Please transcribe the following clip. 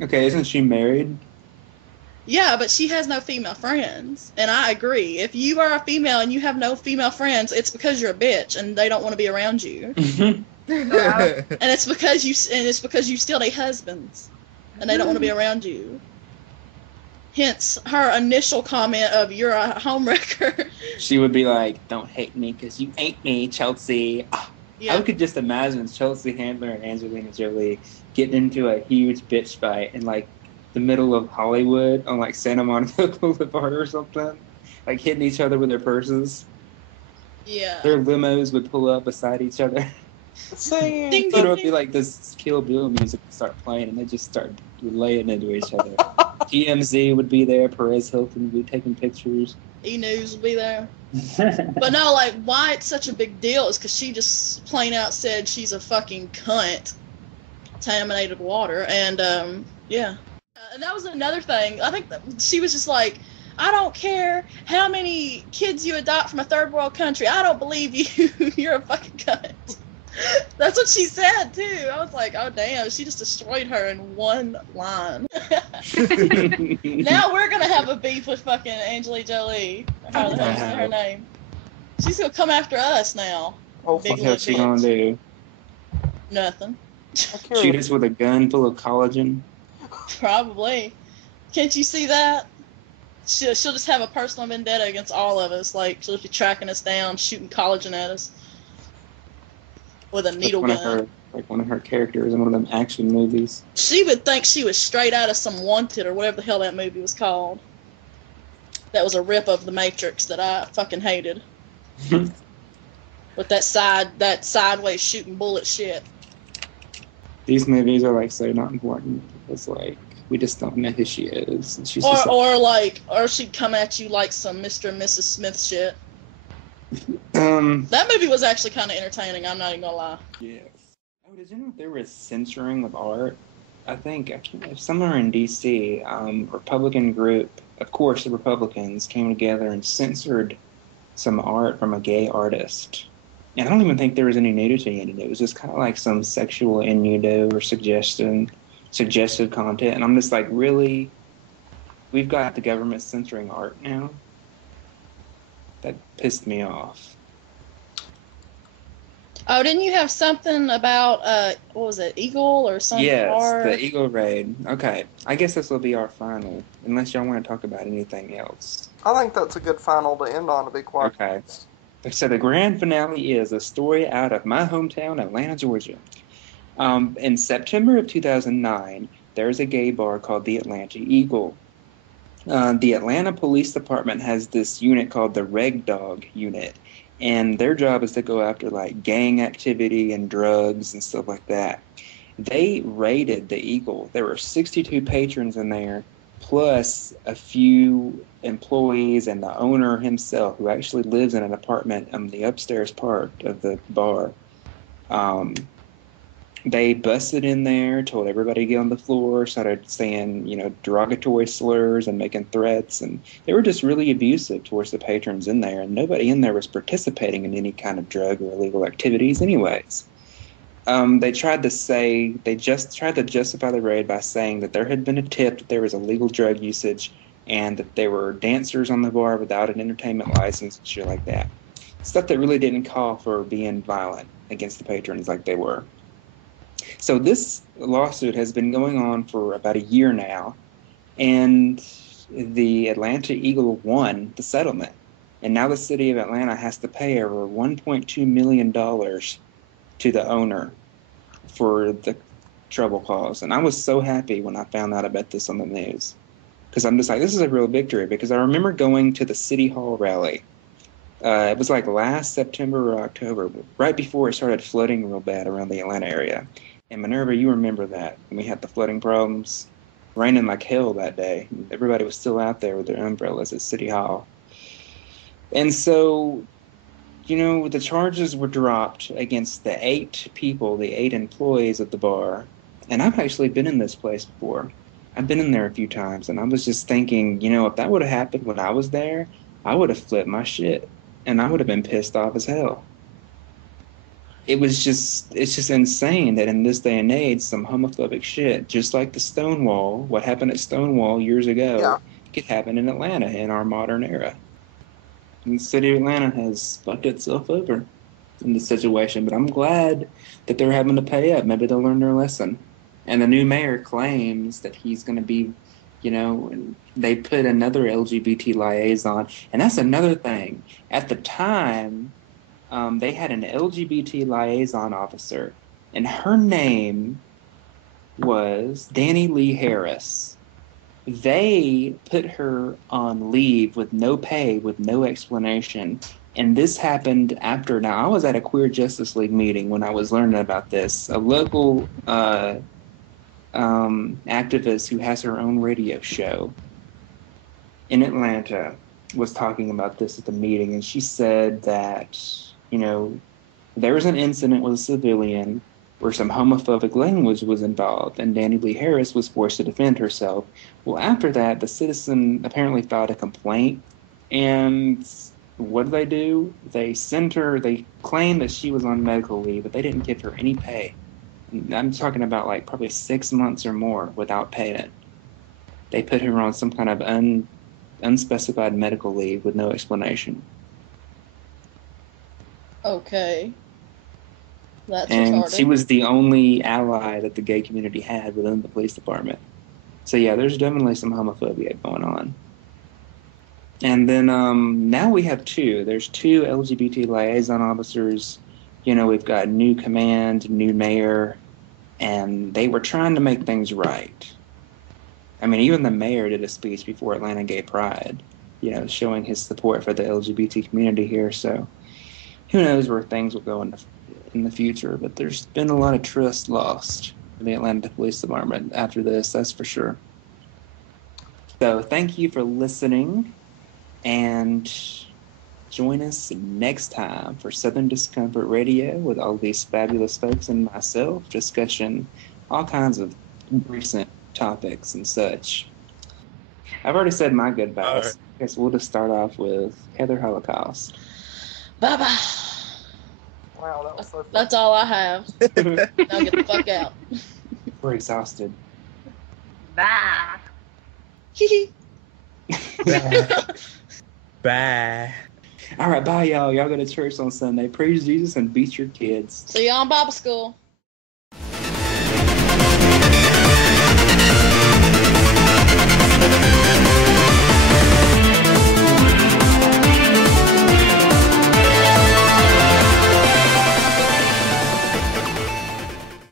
Okay, isn't she married? Yeah, but she has no female friends. And I agree. If you are a female and you have no female friends, it's because you're a bitch and they don't want to be around you. And it's because you steal their husbands and they don't want to be around you. Hence her initial comment of "you're a homewrecker." She would be like, "Don't hate me because you ain't me, Chelsea." Yeah. I could just imagine Chelsea Handler and Angelina Jolie getting into a huge bitch fight in like the middle of Hollywood on like Santa Monica Boulevard or something, like hitting each other with their purses. Yeah. Their limos would pull up beside each other. Ding, ding, so it would be like this Kill Bill music would start playing, and they just start laying into each other. TMZ would be there. Perez Hilton would be taking pictures. E-News would be there. But no, like, why it's such a big deal is because she just plain out said she's a fucking cunt. Contaminated water. And, yeah. And that was another thing. I think that she was just like, I don't care how many kids you adopt from a third world country. I don't believe you. You're a fucking cunt. That's what she said, too. I was like, oh, damn. She just destroyed her in one line. Now we're going to have a beef with fucking Angelina Jolie. How the hell is her name? She's going to come after us now. Big what's she going to do? Nothing. Shoot us with a gun full of collagen? Probably. Can't you see that? She'll just have a personal vendetta against all of us. Like, she'll just be tracking us down, shooting collagen at us. With a needle gun. Like one of her characters in one of them action movies. She would think she was straight out of some Wanted or whatever the hell that movie was called. That was a rip of The Matrix that I fucking hated. With that sideways shooting bullet shit. These movies are like so not important because like we just don't know who she is. And she's or she'd come at you like some Mr. and Mrs. Smith shit. That movie was actually kind of entertaining, I'm not even gonna lie. Yes. Oh, did you know there was censoring of art? I can't remember, somewhere in D.C., Republican group, of course the Republicans, came together and censored some art from a gay artist. And I don't even think there was any nudity in it. It was just kind of like some sexual innuendo or suggestive content. And I'm just like, really? We've got the government censoring art now? That pissed me off. Oh, didn't you have something about, what was it, Eagle or something? Yes, the Eagle raid. Okay, I guess this will be our final, unless y'all want to talk about anything else. I think that's a good final to end on, to be quite honest. Okay, so the grand finale is a story out of my hometown, Atlanta, Georgia. In September of 2009, there's a gay bar called the Atlanta Eagle. The Atlanta Police Department has this unit called the Reg Dog Unit, and their job is to go after like gang activity and drugs and stuff like that. They raided the Eagle. There were 62 patrons in there, plus a few employees and the owner himself, who actually lives in an apartment on the upstairs part of the bar. They busted in there, told everybody to get on the floor, started saying, derogatory slurs and making threats, and they were just really abusive towards the patrons in there, and nobody in there was participating in any kind of drug or illegal activities anyways. They tried to justify the raid by saying that there had been a tip that there was illegal drug usage and that there were dancers on the bar without an entertainment license and shit like that. Stuff that really didn't call for being violent against the patrons like they were. So this lawsuit has been going on for about a year now, and the Atlanta Eagle won the settlement. And now the city of Atlanta has to pay over $1.2 million to the owner for the trouble caused. And I was so happy when I found out about this on the news, because I'm just like, this is a real victory, because I remember going to the City Hall rally. It was like last September or October, right before it started flooding real bad around the Atlanta area. And Minerva, you remember that, when we had the flooding problems, raining like hell that day. Everybody was still out there with their umbrellas at City Hall. And so, the charges were dropped against the 8 employees of the bar. And I've actually been in this place before. I've been in there a few times, and I was just thinking, if that would have happened when I was there, I would have flipped my shit. And I would have been pissed off as hell. it's just insane that in this day and age, some homophobic shit, just like the Stonewall, what happened at Stonewall years ago, could happen in Atlanta in our modern era. And the city of Atlanta has fucked itself over in this situation, but I'm glad that they're having to pay up. Maybe they'll learn their lesson. And the new mayor claims that he's going to be, they put another LGBT liaison, and that's another thing. At the time, they had an LGBT liaison officer, and her name was Danny Lee Harris. They put her on leave with no pay, with no explanation. And this happened after. Now, I was at a Queer Justice League meeting when I was learning about this. A local activist who has her own radio show in Atlanta was talking about this at the meeting. And she said that, there was an incident with a civilian where some homophobic language was involved, and Danny Lee Harris was forced to defend herself. Well, after that, the citizen apparently filed a complaint, and what do? They claimed that she was on medical leave, but they didn't give her any pay. I'm talking about like probably 6 months or more without payment. They put her on some kind of unspecified medical leave with no explanation. Okay. That's and retarded. She was the only ally that the gay community had within the police department. So yeah, there's definitely some homophobia going on. And then now we have two. There's two LGBT liaison officers. We've got new command, new mayor, and they were trying to make things right. I mean, even the mayor did a speech before Atlanta Gay Pride, showing his support for the LGBT community here. So who knows where things will go in the future, but there's been a lot of trust lost in the Atlanta Police Department after this, that's for sure. So thank you for listening, and join us next time for Southern Discomfort Radio with all these fabulous folks and myself discussing all kinds of recent topics and such. I've already said my goodbyes. Right. I guess we'll just start off with Heather Holocaust. Bye-bye. Wow, that was so fun. That's all I have. Now get the fuck out. We're exhausted. Bye. Bye. All right, bye, y'all. Y'all go to church on Sunday. Praise Jesus and beat your kids. See you on Bible school.